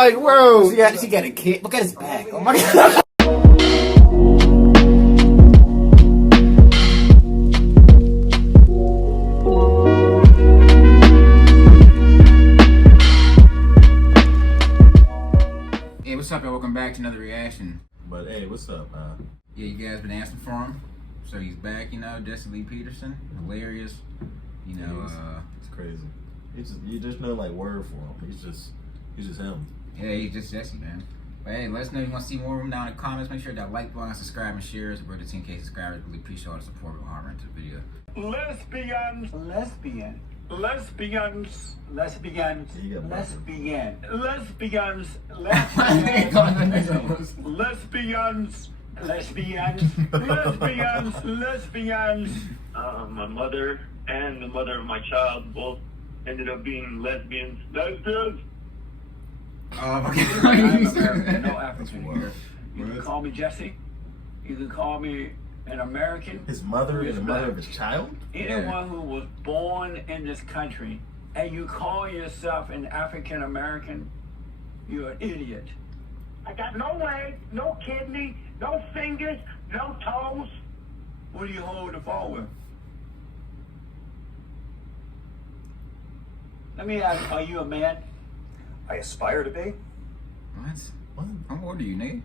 like, bro. Yeah, she got a kid. Look at his back. Oh my god. Hey, what's up, y'all? Welcome back to another reaction. But hey, what's up, man? Yeah, you guys been asking for him, so he's back. You know, Jesse Lee Peterson, hilarious. You know, it's crazy. You just know like word for him. He's just him. Yeah, he's just Jesse, man. But hey, let us know if you want to see more of him down in the comments. Make sure that like button, subscribe, and share. We're to 10K subscribers. Really appreciate all the support. We're hard into the video. Lesbians. Let's begin. My mother and the mother of my child both ended up being lesbians. Lesbians. Oh, okay. I'm American, no African here. You can call me Jesse. You can call me an American. His mother and the mother of his child? Anyone who was born in this country and you call yourself an African American, you're an idiot. I got no leg, no kidney, no fingers, no toes. What do you hold the phone with? Let me ask, are you a man? I aspire to be. What? How old are you, Nate?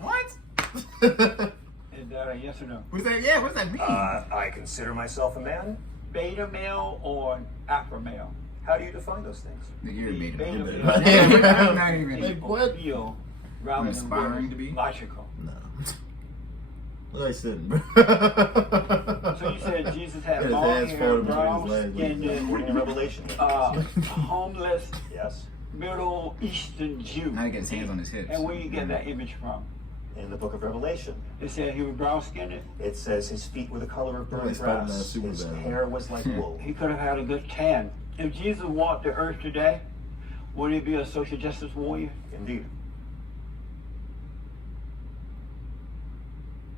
What? Is that a yes or no? What's that? Yeah, what's that mean? I consider myself a man. Beta male or alpha male? How do you define those things? You're a beta Beta male. male. I'm not even. Like, what? Feel rather than Aspiring to be? logical. No. What I said, bro. So you said Jesus had His long hands hair, folded brown between his legs. skinned, According to Revelation. homeless, Yes. Middle Eastern Jew. Now he gets his hands on his hips. And where you get that image from? In the book of Revelation, It said he was brown skinned. it says his feet were the color of They burnt started grass. that super His bad. hair was like wool. He could have had a good tan. If Jesus walked the earth today, would he be a social justice warrior? Indeed.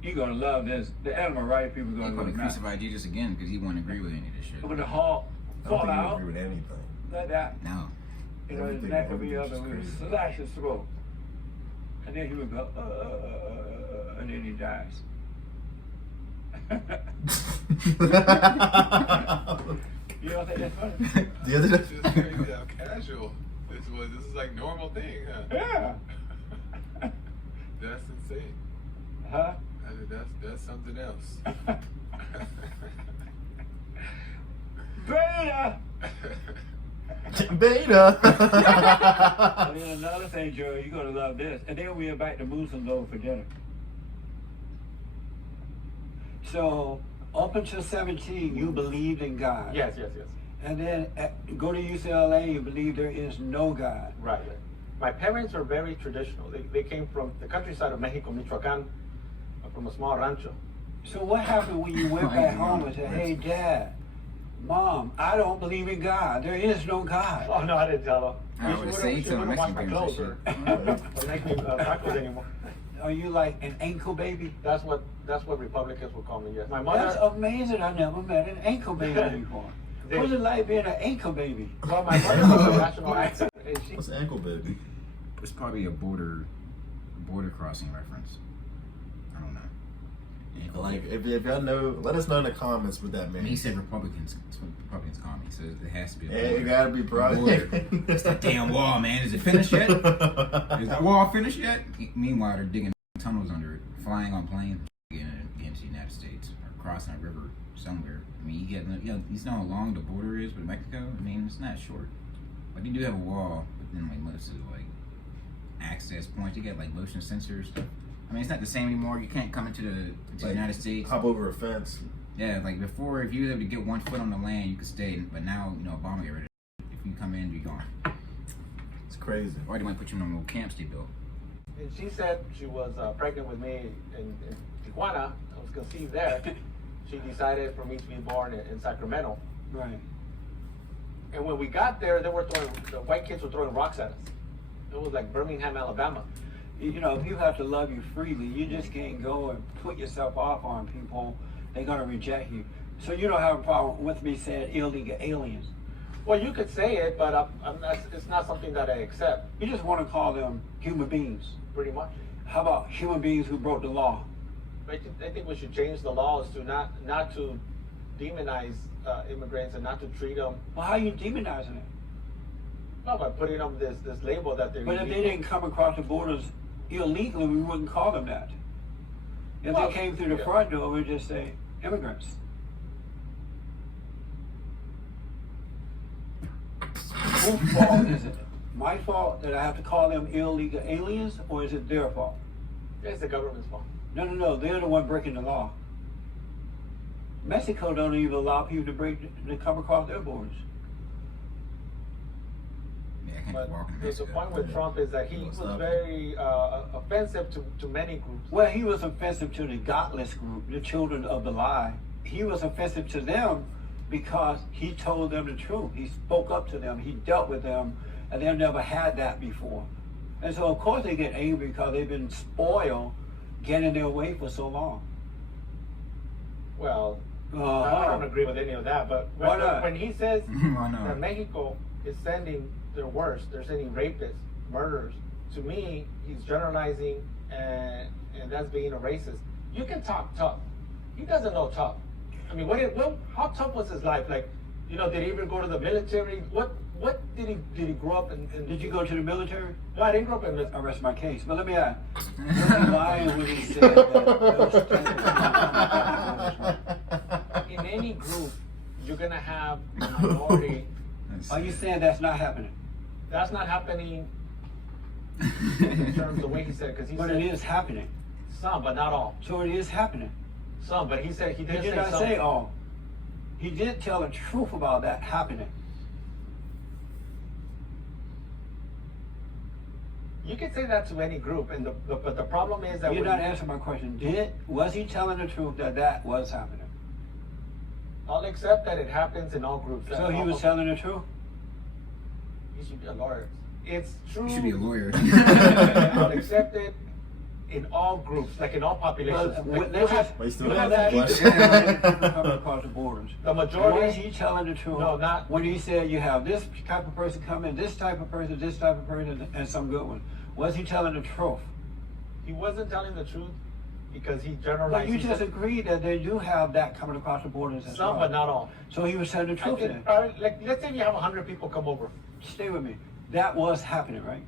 You're gonna love this. The animal right people They're gonna going love to that. crucify Jesus again because he won't agree with any of this shit. When the hawk I don't fall think you out, agree with anything. like that, No. you know, his Everything neck would with be him up is and we would crazy. slash his throat. And then he would go, and then he dies. You don't think that's funny? The other day. It's just crazy how casual this is like normal thing, huh? Yeah. That's insane. Huh? That's something else. Beta! Beta. And then another thing, Joe, you're gonna love this. And then we invite the Muslims over for dinner. So, up until 17, you believed in God. Yes. And then go to UCLA, you believe there is no God. Right. My parents are very traditional. They came from the countryside of Mexico, Michoacan, from a small rancho. So what happened when you went back home and said, hey, Dad, Mom, I don't believe in God. There is no God. Oh no, I didn't tell them. I would say She to wouldn't wash my Mexican clothes parents or make me tacos anymore. Are you like an ankle baby? That's what Republicans would call me. Yes. My That's mother. amazing. I never met an ankle baby before. What's it like being an ankle baby? Well, my mother has a national accent. And she, What's ankle baby? It's probably a border crossing reference. I don't know. Like, if y'all know, let us know in the comments what that I mean, he means. said Republicans. That's what Republicans call me. So it has to be. Yeah, it gotta be border. It's that damn wall, man. Is it finished yet? Is that wall finished yet? Meanwhile, they're digging tunnels under it, flying on planes, getting into the United States, or crossing a river somewhere. I mean, he's not how long the border is with Mexico. I mean, it's not short. But you do have a wall, but then like most of the like access points, you get like motion sensors. I mean, it's not the same anymore. You can't come into the United States. Hop over a fence. Yeah, like before, if you were able to get 1 foot on the land, you could stay. But now, Obama get rid of it. If you come in, you're gone. It's crazy. Or they might put you in a little camps they built. and she said she was pregnant with me in Tijuana. I was conceived there. She decided for me to be born in Sacramento. Right. And when we got there, the white kids were throwing rocks at us. It was like Birmingham, Alabama. People have to love you freely. You just can't go and put yourself off on people. They're gonna reject you. So you don't have a problem with me saying illegal aliens. Well, you could say it, but it's not something that I accept. You just want to call them human beings. Pretty much. How about human beings who broke the law? I think we should change the laws to not to demonize immigrants and not to treat them. Well, how are you demonizing it? No, by putting them this label that they're. But if they didn't come across the borders illegally, we wouldn't call them that. If Well, they came through the front door, we'd just say immigrants. Whose fault is it? My fault that I have to call them illegal aliens, or is it their fault? It's the government's fault. No, they're the one breaking the law. Mexico don't even allow people to come across their borders. Yeah, I can't But walk in the Mexico. point with Trump is that he was very offensive to many groups. Well, he was offensive to the godless group, the children of the lie. He was offensive to them because he told them the truth. He spoke up to them. He dealt with them, and they've never had that before. And so, of course, they get angry because they've been spoiled getting their way for so long. Well, I don't agree with any of that, but Why not? when he says Why not? that Mexico is sending their worst, they're sending rapists, murderers, to me, he's generalizing, and that's being a racist. You can talk tough. He doesn't know tough. I mean, how tough was his life? Like, did he even go to the military? What did he grow up in? Did you go to the military? No, I didn't grow up in I rest my case. But let me ask. Was he lying when he said that those in any group, you're gonna have a minority. Are you saying that's not happening? That's not happening in terms of the way he said, because he But said it is happening. some, but not all. So it is happening. Some, but he said he He did did say not some. say all. He did tell the truth about that happening. You can say that to any group, and but the problem is that You're when not answering my question. Was he telling the truth that was happening? I'll accept that it happens in all groups. So he was telling the truth? He should be a lawyer. It's true. You should be a lawyer. I'll accept it in all groups, like in all populations. Like, you have that- Coming across the borders. The majority. Was he telling the truth? No, not- When he said you have this type of person coming, this type of person, and some good one. Was he telling the truth? He wasn't telling the truth because he But generalized. you He just said agreed that they do have that coming across the borders as some, well. but not all. So he was telling the I truth think, then. like, let's say you have 100 people come over. Stay with me. That was happening, right?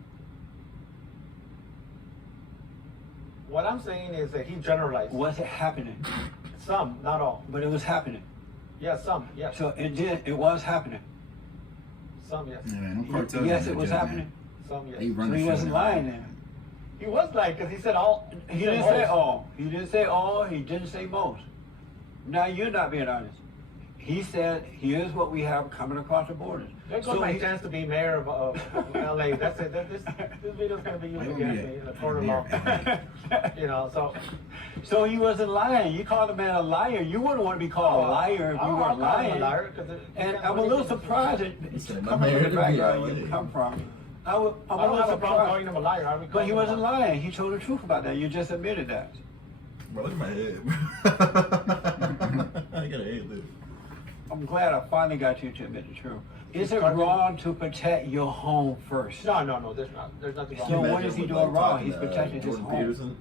What I'm saying is that he generalized. Was it happening? Some, not all. But it was happening. Yeah, some, yes. So it was happening. Some, yes. Yeah, man, no cartels Yes, in it was Nigeria, happening. Some, yes. They run So the he show wasn't now. lying then. He was like, because he said all. He said didn't say most. all. He didn't say all. He didn't say most. Now you're not being honest. He said, "Here's what we have coming across the borders." There goes my chance to be mayor of LA. That's it. This video's gonna be used against me in the court of law. So. So he wasn't lying. You called the man a liar. You wouldn't want to be called a liar if you weren't lying. And I'm a little surprised that it's said, coming "I'm from the here to be background LA." you come from. I'm I a don't little have a problem calling surprised. him a liar. I would call But he him a wasn't liar. lying. He told the truth about that. You just admitted that. Bro, look at my head. I got a head, look. I'm glad I finally got you to admit the truth. Is it Cartoon- wrong to protect your home first? No, there's not. There's nothing wrong So with what that. is he Imagine doing with, wrong? talking He's to, protecting his Jordan home. Peterson.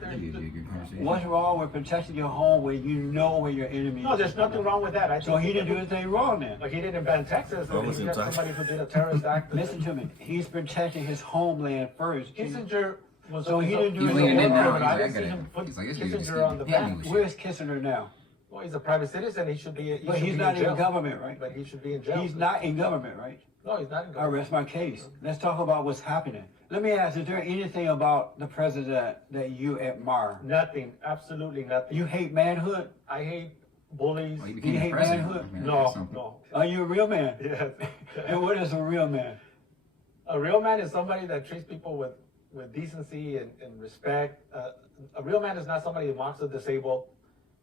That'd be a good conversation. What's wrong with protecting your home where you know where your enemy is? No, there's nothing wrong with that. I So think he didn't do anything wrong then. Like he didn't ban Texas. Oh, And was he he got talking- somebody who did a terrorist act. Listen to me. He's protecting his homeland first. Kissinger was. So he didn't do He's anything leaning in wrong. now. But I He's didn't like, see him put he's like, this dude just Kissinger on the hit me back. with shit. Where's Kissinger now? Well, he's a private citizen. He should be. But he's not in government, right? But he should be in jail. He's not in government, right? No, he's not in I government. rest my case. Let's talk about what's happening. Let me ask, is there anything about the president that you admire? Nothing. Absolutely nothing. You hate manhood? I hate bullies. Well, he became You the hate president. manhood? I mean, No, that's something. no. Are you a real man? Yes. And what is a real man? A real man is somebody that treats people with decency and respect. A real man is not somebody who mocks the disabled.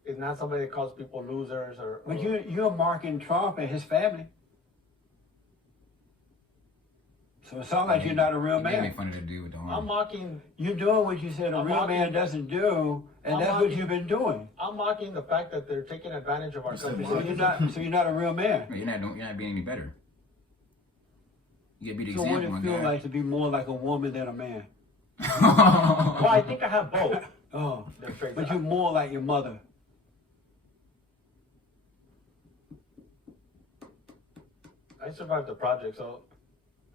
Is not somebody that calls people losers or. But you're marking Trump and his family. So it sounds like you're not a real He made man. fun of the dude with the I'm arm. mocking. You're doing what you said a I'm real mocking- man doesn't do, And that's what you've been doing. I'm mocking the fact that they're taking advantage of our country. So you're not a real man. You're not being any better. You gotta be the So what example does on it feel that. like to be more like a woman than a man? Well, I think I have both. Oh, They're traits. but you're more like your mother. I survived the project, so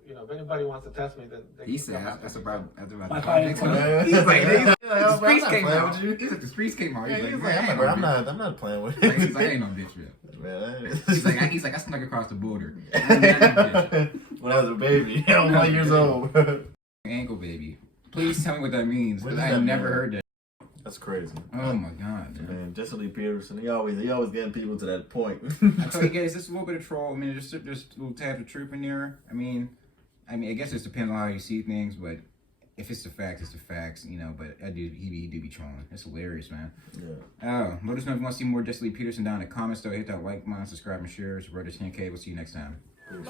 if anybody wants to test me, then they He can said come after that's me. about My the fighting project. plan. He's like, Yeah, the streets I'm came not out. playing with you. He's like, the streets came out. Yeah, He's he's like, like, man, I'm not playing with He's it. like, I ain't no bitch yet. Man, He's like, I snuck across the border. I'm not no bitch. when I was a baby, I was 1 years old. Ankle baby. Please tell me what that means. What Because does I that never mean? heard that. That's crazy. Oh my god, man. Man, Jesse Lee Peterson, he always getting people to that point. I tell you guys, just a little bit of troll. I mean, just a little tab of truth in there. I mean, I guess it depends on how you see things, but if it's the facts, it's the facts, But he do be trolling. It's hilarious, man. Yeah. Let us know if you want to see more Jesse Lee Peterson down in the comments. Though, hit that like button, subscribe, and share. It's your brother 10K. We'll see you next time. Peace.